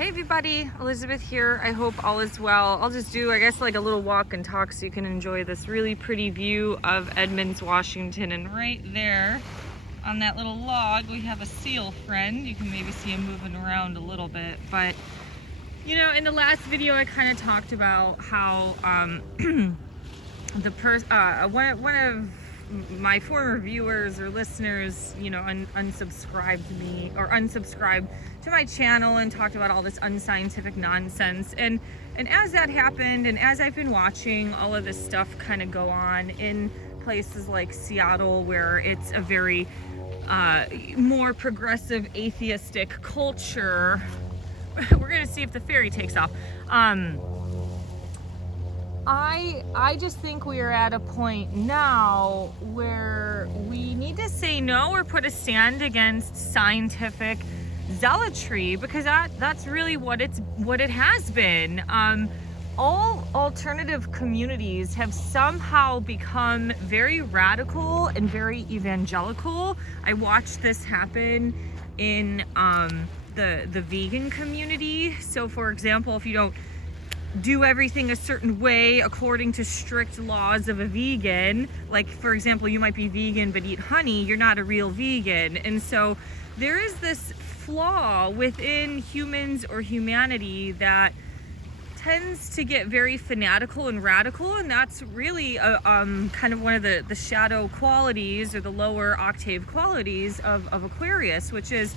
Hey everybody, Elizabeth here. I hope all is well. I'll just do, I guess, like a little walk and talk so you can enjoy this really pretty view of Edmonds, Washington. And right there on that little log, we have a seal friend. You can maybe see him moving around a little bit. But, you know, in the last video, I kind of talked about how one of my former viewers or listeners, you know, unsubscribed to my channel and talked about all this unscientific nonsense. And as that happened, and as I've been watching all of this stuff kind of go on in places like Seattle, where it's a very more progressive atheistic culture, we're gonna see if the ferry takes off. I just think we are at a point now where we need to say no or put a stand against scientific zealotry, because that's really what it has been. All alternative communities have somehow become very radical and very evangelical. I watched this happen in the vegan community. So for example, if you don't do everything a certain way according to strict laws of a vegan, like for example, you might be vegan but eat honey, you're not a real vegan. And so there is this flaw within humans or humanity that tends to get very fanatical and radical, and that's really kind of one of the shadow qualities or the lower octave qualities of Aquarius, which is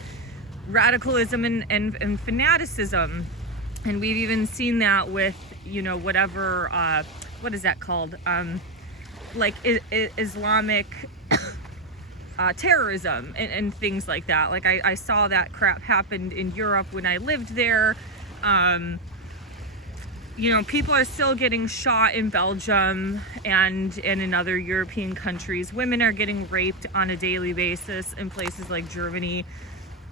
radicalism and fanaticism. And we've even seen that with, you know, whatever, what is that called? Like Islamic terrorism and things like that. Like I saw that crap happened in Europe when I lived there. You know, people are still getting shot in Belgium and in other European countries. Women are getting raped on a daily basis in places like Germany.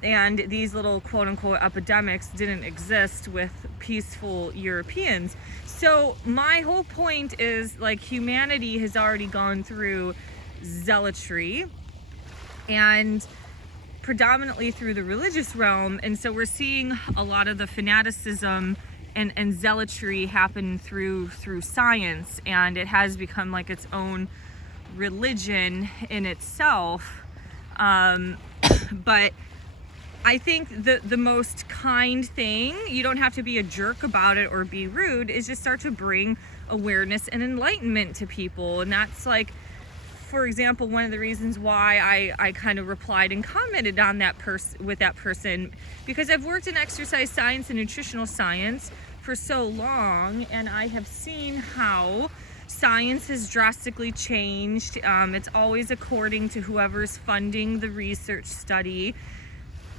And these little quote-unquote epidemics didn't exist with peaceful Europeans. So my whole point is, like, humanity has already gone through zealotry, and predominantly through the religious realm. And so we're seeing a lot of the fanaticism and zealotry happen through science, and it has become like its own religion in itself. But I think the most kind thing, you don't have to be a jerk about it or be rude, is just start to bring awareness and enlightenment to people. And that's, like, for example, one of the reasons why I kind of replied and commented on that with that person, because I've worked in exercise science and nutritional science for so long, and I have seen how science has drastically changed. It's always according to whoever's funding the research study.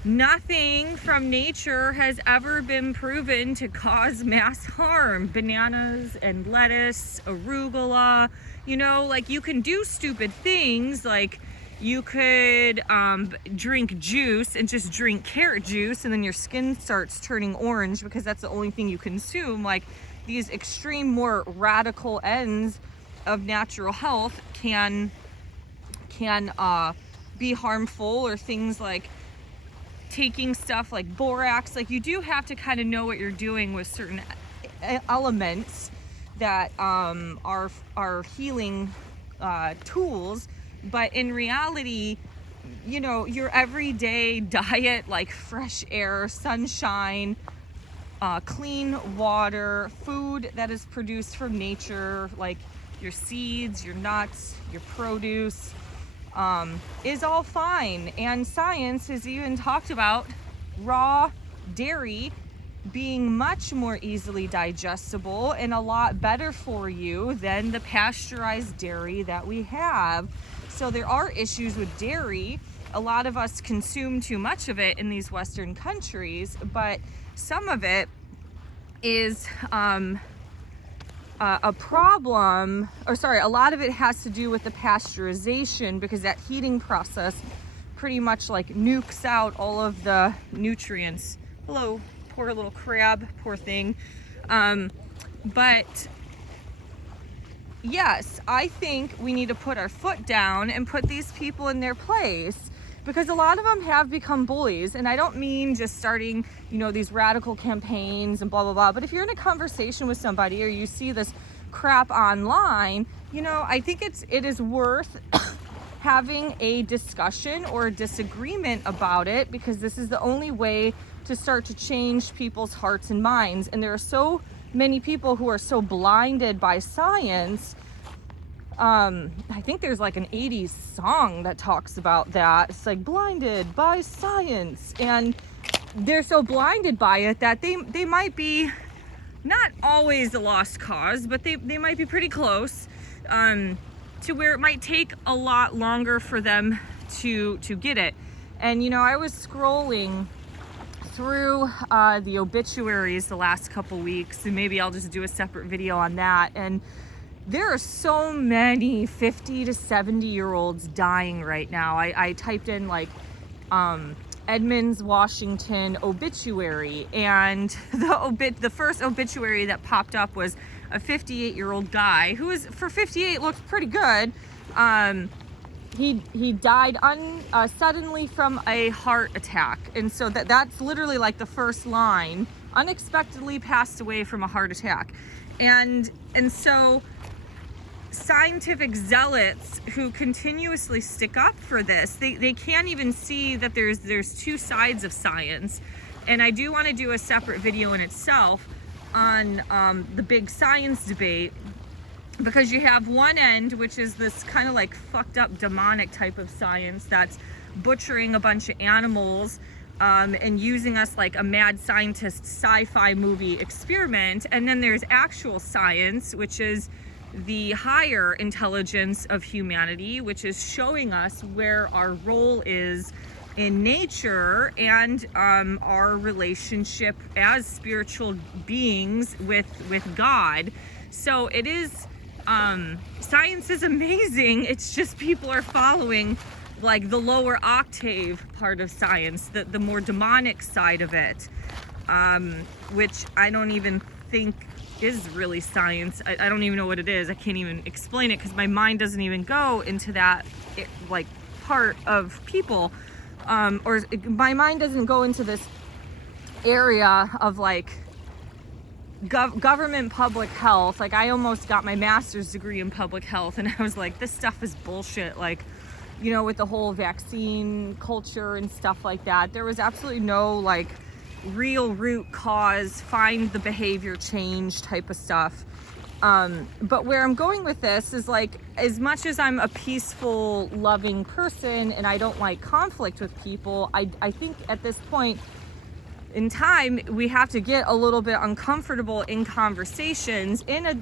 Nothing from nature has ever been proven to cause mass harm. Bananas and lettuce, arugula, you know, like, you can do stupid things, like you could drink juice and just drink carrot juice and then your skin starts turning orange because that's the only thing you consume. Like, these extreme, more radical ends of natural health can be harmful, or things like taking stuff like borax. Like, you do have to kind of know what you're doing with certain elements that are healing tools. But in reality, you know, your everyday diet, like fresh air, sunshine, clean water, food that is produced from nature, like your seeds, your nuts, your produce, is all fine. And science has even talked about raw dairy being much more easily digestible and a lot better for you than the pasteurized dairy that we have. So there are issues with dairy. A lot of us consume too much of it in these Western countries, but some of it is a problem, or sorry, a lot of it has to do with the pasteurization, because that heating process pretty much like nukes out all of the nutrients. Hello, poor little crab, poor thing. But yes, I think we need to put our foot down and put these people in their place. because a lot of them have become bullies. And I don't mean just starting, you know, these radical campaigns and blah, blah, blah. But if you're in a conversation with somebody or you see this crap online, you know, I think it is worth having a discussion or a disagreement about it, because this is the only way to start to change people's hearts and minds. And there are so many people who are so blinded by science. I think there's like an 80s song that talks about that. It's like blinded by science, and they're so blinded by it that they might be not always a lost cause, but they might be pretty close, to where it might take a lot longer for them to get it. And you know, I was scrolling through the obituaries the last couple weeks, and maybe I'll just do a separate video on that. And there are so many 50 to 70 year olds dying right now. I typed in like Edmonds, Washington obituary, and the first obituary that popped up was a 58-year-old guy who was, for 58, looked pretty good. He died suddenly from a heart attack, and so that's literally like the first line. Unexpectedly passed away from a heart attack, and so scientific zealots who continuously stick up for this, they can't even see that there's two sides of science. And I do want to do a separate video in itself on the big science debate, because you have one end, which is this kind of like fucked up demonic type of science that's butchering a bunch of animals and using us like a mad scientist sci-fi movie experiment. And then there's actual science, which is the higher intelligence of humanity, which is showing us where our role is in nature and our relationship as spiritual beings with God. So it is, science is amazing. It's just people are following like the lower octave part of science, the more demonic side of it, which I don't even think is really science. I don't even know what it is. I can't even explain it because my mind doesn't even go into that like part of people, or my mind doesn't go into this area of like government public health. Like I almost got my master's degree in public health, and I was like, this stuff is bullshit. Like, you know, with the whole vaccine culture and stuff like that, there was absolutely no like real root cause, find the behavior change type of stuff. But where I'm going with this is like, as much as I'm a peaceful, loving person and I don't like conflict with people, I think at this point in time, we have to get a little bit uncomfortable in conversations in a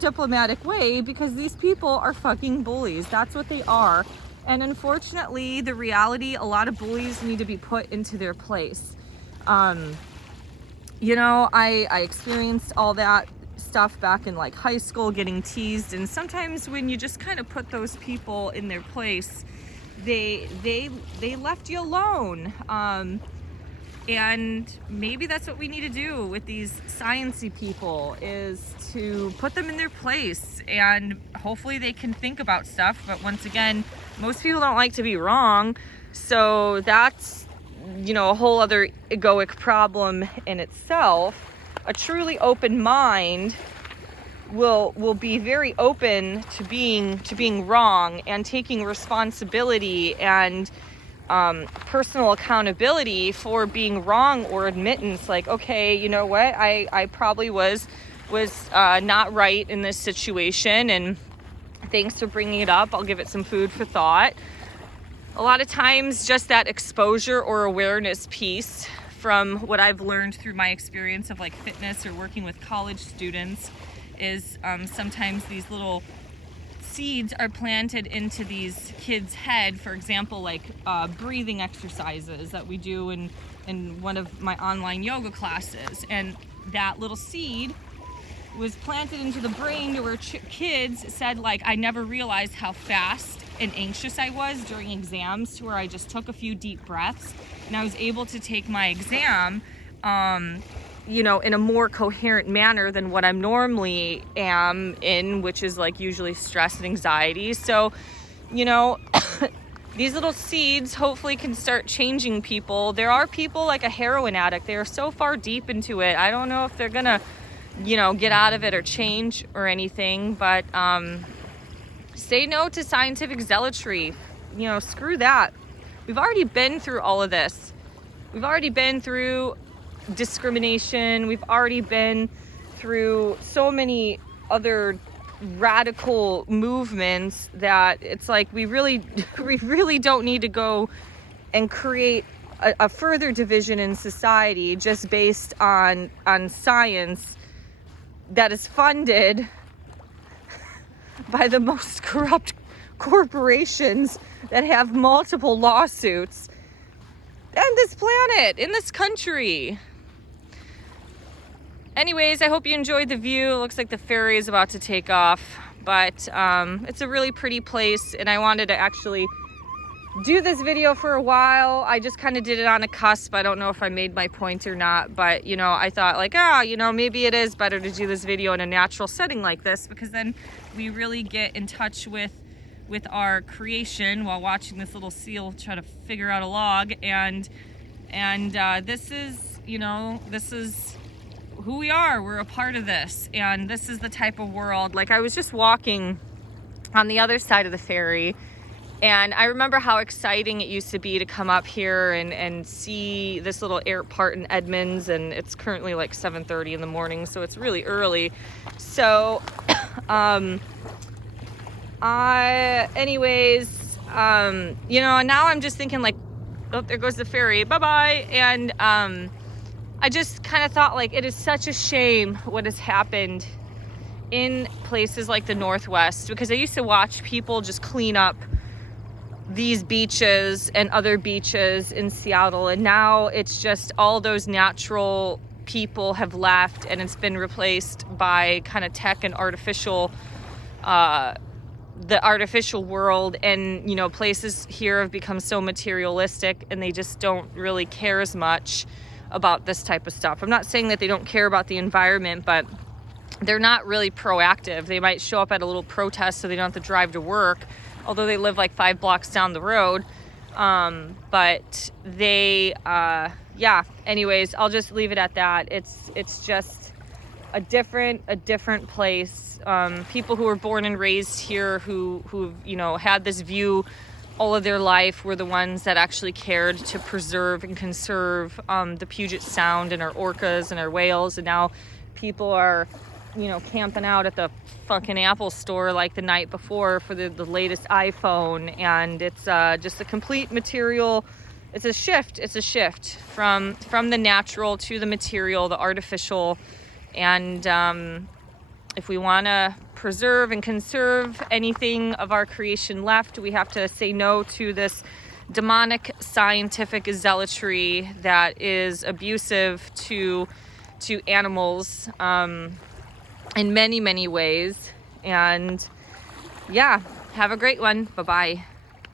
diplomatic way, because these people are fucking bullies. That's what they are. And unfortunately, the reality, a lot of bullies need to be put into their place. You know, I experienced all that stuff back in like high school, getting teased, and sometimes when you just kind of put those people in their place, they left you alone. And maybe that's what we need to do with these sciencey people, is to put them in their place, and hopefully they can think about stuff. But once again, most people don't like to be wrong, so that's, you know, a whole other egoic problem in itself. A truly open mind will be very open to being wrong and taking responsibility and personal accountability for being wrong, or admittance, like, okay, you know what, I probably was not right in this situation, and thanks for bringing it up. I'll give it some food for thought. A lot of times, just that exposure or awareness piece, from what I've learned through my experience of like fitness or working with college students, is sometimes these little seeds are planted into these kids' head. For example, like breathing exercises that we do in one of my online yoga classes, and that little seed was planted into the brain to where kids said, like, I never realized how fast and anxious I was during exams, to where I just took a few deep breaths and I was able to take my exam, you know, in a more coherent manner than what I'm normally am in, which is like usually stress and anxiety. So, you know, these little seeds hopefully can start changing people. There are people like a heroin addict. They are so far deep into it. I don't know if they're gonna, get out of it or change or anything, but say no to scientific zealotry. Screw that. We've already been through all of this. We've already been through discrimination. We've already been through so many other radical movements that it's like we really don't need to go and create a further division in society just based on science that is funded by the most corrupt corporations that have multiple lawsuits on this planet, in this country. Anyways, I hope you enjoyed the view. It looks like the ferry is about to take off, but it's a really pretty place, and I wanted to actually do this video for a while. I just kind of did it on a cusp. I don't know if I made my point or not, but I thought like, maybe it is better to do this video in a natural setting like this, because then we really get in touch with our creation while watching this little seal try to figure out a log, and this is this is who we are. We're a part of this, and this is the type of world. Like, I was just walking on the other side of the ferry, and I remember how exciting it used to be to come up here and see this little part in Edmonds, and it's currently like 7:30 in the morning, so it's really early. So anyways, now I'm just thinking like, oh, there goes the ferry, bye-bye. And I just kind of thought like, it is such a shame what has happened in places like the Northwest, because I used to watch people just clean up these beaches and other beaches in Seattle, and now it's just all those natural people have left, and it's been replaced by kind of tech and artificial the artificial world. And places here have become so materialistic, and they just don't really care as much about this type of stuff. I'm not saying that they don't care about the environment, but they're not really proactive. They might show up at a little protest so they don't have to drive to work, although they live like 5 blocks down the road. But they anyways, I'll just leave it at that. It's just a different place. People who were born and raised here, who've had this view all of their life, were the ones that actually cared to preserve and conserve the Puget Sound and our orcas and our whales. And now people are camping out at the fucking Apple store like the night before for the latest iPhone. And it's just a complete material. It's a shift from the natural to the material, the artificial. And if we want to preserve and conserve anything of our creation left, we have to say no to this demonic scientific zealotry that is abusive to animals in many ways. And have a great one. Bye-bye.